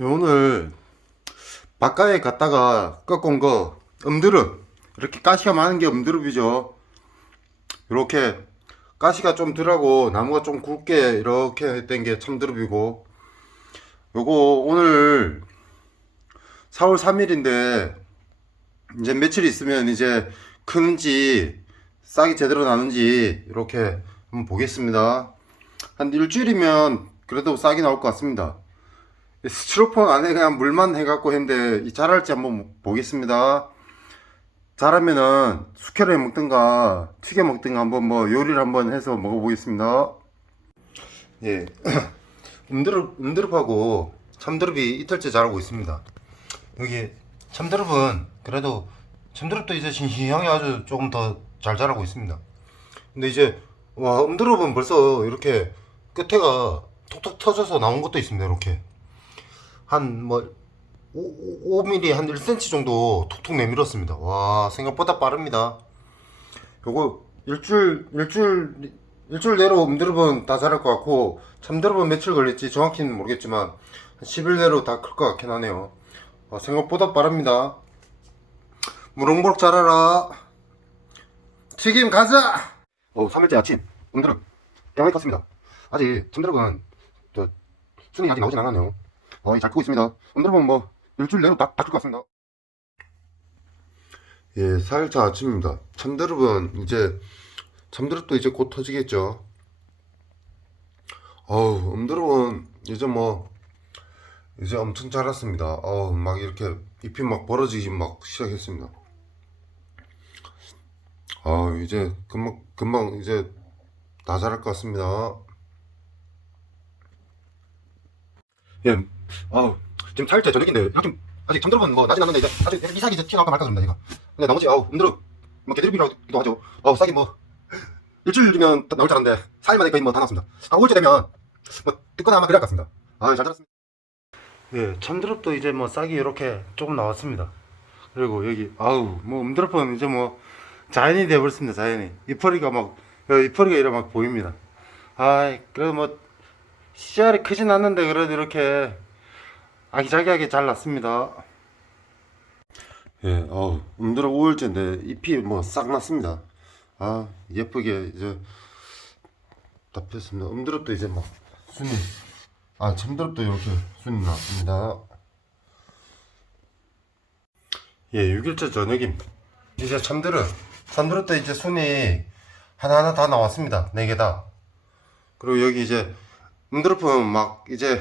예, 오늘 바깥에 갔다가 꺾은 거 음드릅 이렇게 가시가 많은 게 음드릅이죠. 이렇게 가시가 좀 덜하고 나무가 좀 굵게 이렇게 된게 참드릅이고. 요거 오늘 4월 3일인데 이제 며칠 있으면 이제 크는지 싹이 제대로 나는지 이렇게 한번 보겠습니다. 한 일주일이면 그래도 싹이 나올 것 같습니다 스티로폼 안에 그냥 물만 해갖고 했는데 이 자랄지 한번 보겠습니다. 자라면은 숙회를 해 먹든가 튀겨 먹든가 한번 뭐 요리를 한번 해서 먹어보겠습니다. 예, 음드릅 음드릅하고 참드릅이 이틀째 자라고 있습니다. 여기 참드릅은 그래도 참드릅도 이제 싱싱하게 아주 조금 더 잘 자라고 있습니다. 근데 이제 와 음드릅은 벌써 이렇게 끝에가 톡톡 터져서 나온 것도 있습니다. 이렇게. 한뭐 5mm 한 1cm 정도 톡톡 내밀었습니다. 와 생각보다 빠릅니다. 요거 일주일 일주일 일주일 내로 음드릅은 다 자랄 것 같고 참드릅은 며칠 걸릴지 정확히는 모르겠지만 한 10일 내로 다 클 것 같긴 하네요. 와, 생각보다 빠릅니다. 무럭무럭 자라라. 튀김 가자. 어 3일째 아침 음드릅 양이 컸습니다. 아직 저 순이 아직 나오진 않았네요. 어, 잘 크고 있습니다. 오늘은 뭐 일주일 내로 다 다클 것 같습니다. 예, 4일차 아침입니다. 참드릅은 이제 참드릅도 이제 곧 터지겠죠. 어우, 음드릅은 이제 뭐 이제 엄청 자랐습니다. 어우, 막 이렇게 잎이 막 벌어지기 막 시작했습니다. 아, 이제 금방 금방 이제 다 자랄 것 같습니다. 예, 아 지금 4일째 저녁인데 요즘 아직 잠들어본 뭐 나진 않는데 이제 아직 이삭이 이제 튀어나올까 말까 그럽니다 이거. 근데 나머지 아우 음드럽 뭐 개드립이라고도 하죠. 아우 싹이 뭐 일주일이면 다 나올 줄 알았는데 4일 만에 거의 뭐 다 나왔습니다. 한 5일째 되면 뭐 듣거나 아마 그럴 것 같습니다. 아잘 들었습니다. 예 참드럽도 이제 뭐 싹이 이렇게 조금 나왔습니다. 그리고 여기 아우 뭐 음드럽은 이제 뭐 자연이 돼버렸습니다 자연이. 이파리가 막 어, 이파리가 이래 막 보입니다. 아이 그래도 뭐 씨알이 크진 않는데 그래도 이렇게 아기자기하게 잘 났습니다. 예, 어, 음드럽 5일째인데 잎이 뭐 싹 났습니다. 아, 예쁘게 이제 다 폈습니다. 음드럽도 이제 막 순이, 아, 참드럽도 이렇게 순이 났습니다. 예, 6일째 저녁입니다. 이제 참드럽, 참드럽도 이제 순이 하나하나 다 나왔습니다. 4개 다. 그리고 여기 이제 음드럽은 막 이제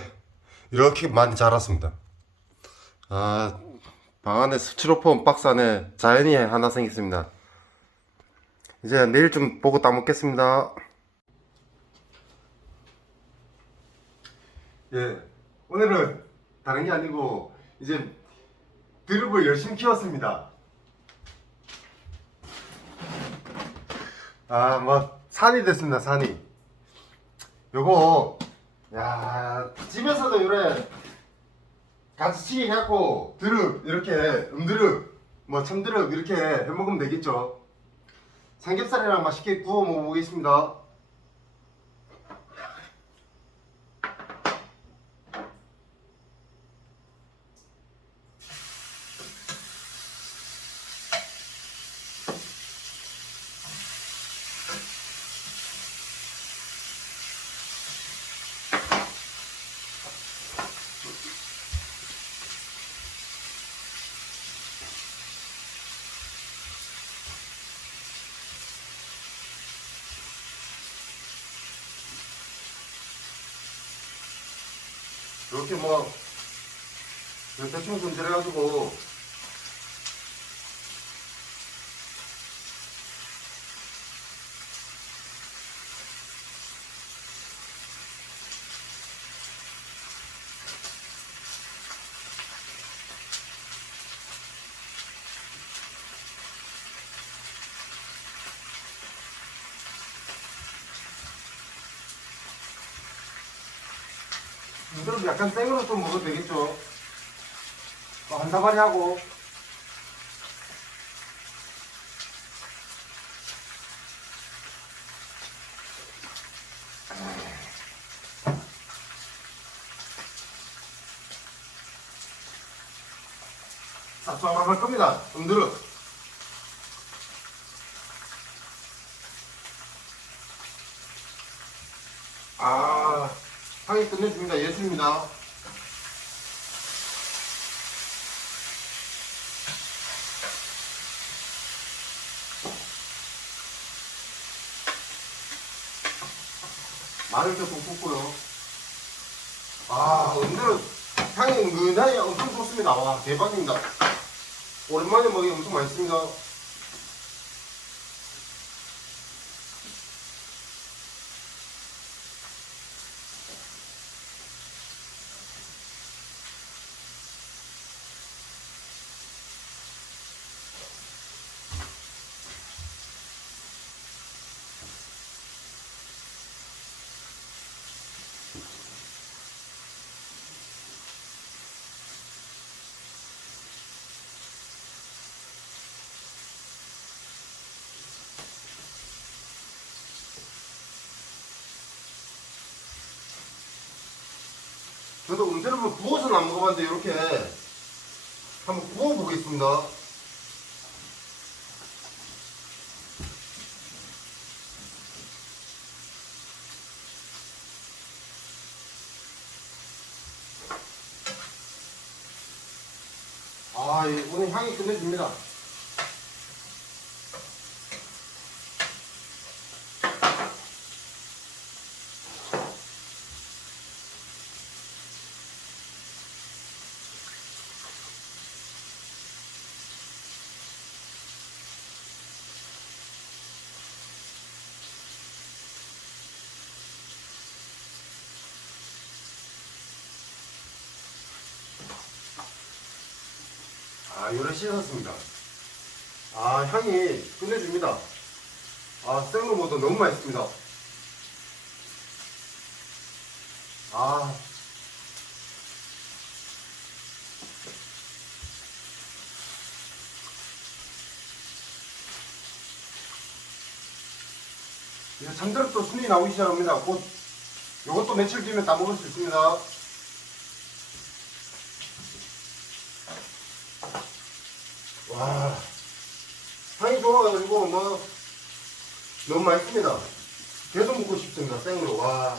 이렇게 많이 자랐습니다. 아, 방 안에 스티로폼 박스 안에 자연이 하나 생겼습니다. 이제 내일 좀 보고 따먹겠습니다. 예, 오늘은 다른 게 아니고 이제 드릅을 열심히 키웠습니다. 아, 뭐 산이 됐습니다. 산이. 요거 야 집에서도 이래 같이 해갖고 드릅 이렇게 음드릅 뭐 참드릅 이렇게 해먹으면 되겠죠. 삼겹살이랑 맛있게 구워 먹어보겠습니다 이렇게 뭐 대충 손질해가지고 그럼 약간 생으로 좀 먹어도 되겠죠? 뭐 한 사발이 하고 싹 아, 할 겁니다. 음들은. 향이 끝내줍니다. 예술입니다. 마늘 조금 붓고요. 아, 오늘은 향이 은근하게 엄청 좋습니다. 와, 대박입니다. 오랜만에 먹이 엄청 맛있습니다. 저도 은대를 구워서는 안 먹어봤는데 이렇게 한번 구워보겠습니다. 아, 예, 오늘 향이 끝내줍니다. 씻었습니다. 아, 향이 끝내줍니다. 아, 생으로 먹어도 너무 맛있습니다. 아. 이제 참드럽도 순이 나오기 시작합니다. 곧, 요것도 며칠 뒤면 다 먹을 수 있습니다. 와, 향이 좋아가지고 뭐 너무 맛있습니다. 계속 먹고 싶습니다. 생으로 와.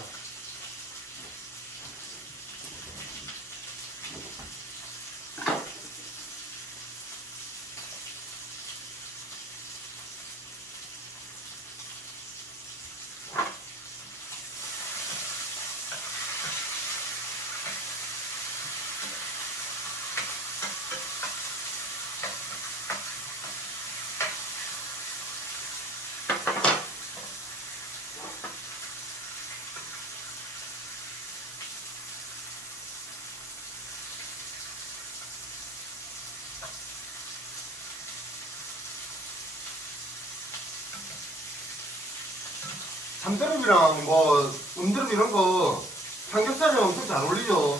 참드름이랑 뭐 음드름 이런 거 삼겹살이랑 엄청 잘 어울리죠.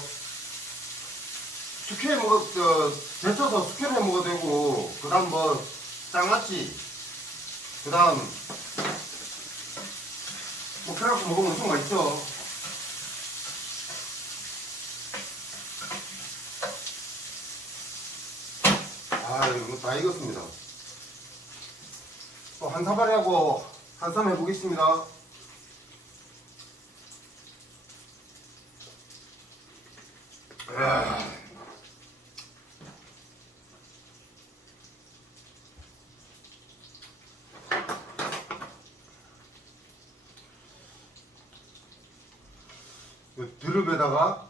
숙회 먹어 저 데쳐서 숙회를 해 먹어도 되고 그다음 뭐 장아찌 그다음 뭐 그래갖고 먹으면 엄청 맛있죠. 아 이거 다 익었습니다. 또 한 사발이 하고 한쌈 해보겠습니다. 아. 이 드릅에다가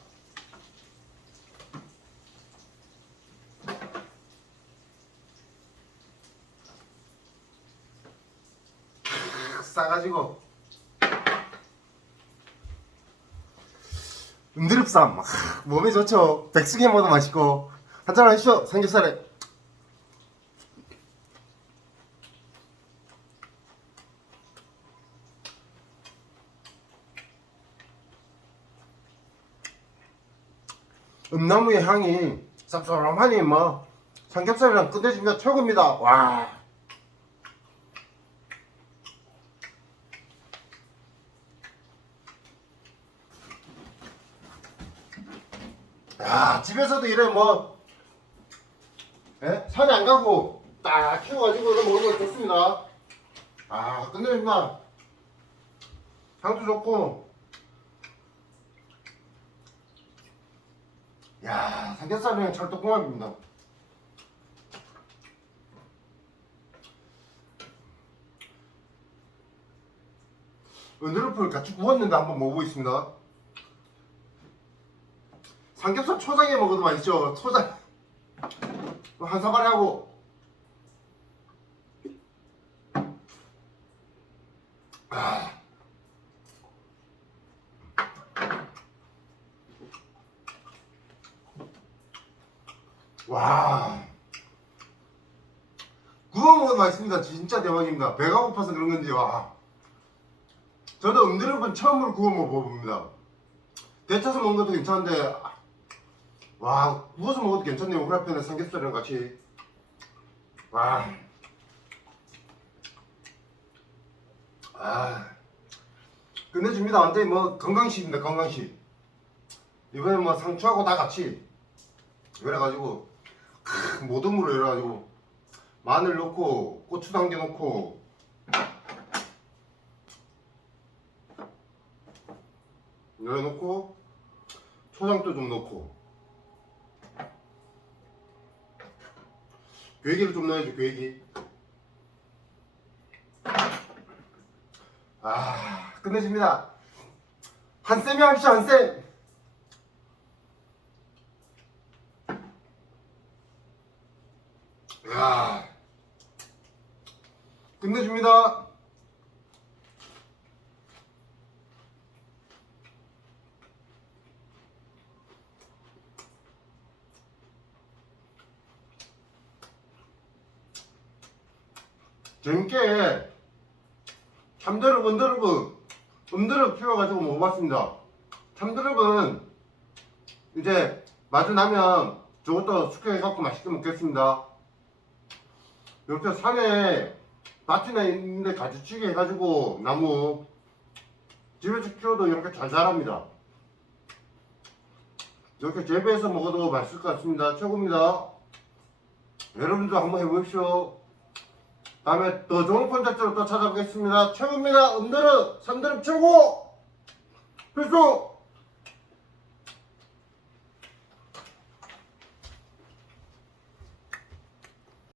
싸가지고 은드릅쌈 아, 몸에 좋죠. 백숙에 먹어도 맛있고. 한잔 하시죠 삼겹살에. 음나무의 향이 쌉싸름하니 뭐 삼겹살이랑 끝내주면 최고입니다. 와 야, 집에서도 이래 뭐 예? 산에 안 가고 딱 키워가지고 이거 먹으면 좋습니다. 아 끝내준다. 향도 좋고. 야 삼겹살이랑 찰떡궁합입니다. 은드루프를 같이 구웠는데 한번 먹어보겠습니다. 삼겹살 초장에 먹어도 맛있죠. 초장 한 사발에 하고 아. 와 구워 먹어도 맛있습니다. 진짜 대박입니다. 배가 고파서 그런 건지 와. 저도 음드럽은 처음으로 구워 먹어봅니다. 데쳐서 먹는 것도 괜찮은데 와 구워서 먹어도 괜찮네요. 후라이팬에 삼겹살이랑 같이 와. 아 끝내줍니다. 완전히 뭐 건강식입니다. 건강식. 이번에 뭐 상추하고 다 같이 그래가지고 크, 모듬으로 열어가지고 마늘 넣고 고추 당겨 넣고 열어놓고 초장도 좀 넣고 괴기를 좀 넣어야죠 괴기 아 끝내줍니다. 한 쌤이 합시다 한쌤. 야. 끝내줍니다 재밌게 참드럽 은드럽 음드럽 키워가지고 먹어봤습니다. 참드럽은 이제 마주 나면 저것도 숙회해갖고 맛있게 먹겠습니다. 이렇게 산에 밭이나 있는데 가지치기 해가지고 나무 집에서 키워도 이렇게 잘 자랍니다. 이렇게 재배해서 먹어도 맛있을 것 같습니다. 최고입니다. 여러분도 한번 해보십시오 다음에 더 좋은 콘텐츠로 또 찾아보겠습니다. 최고입니다. 음드럽 삼드럽 최고! 필수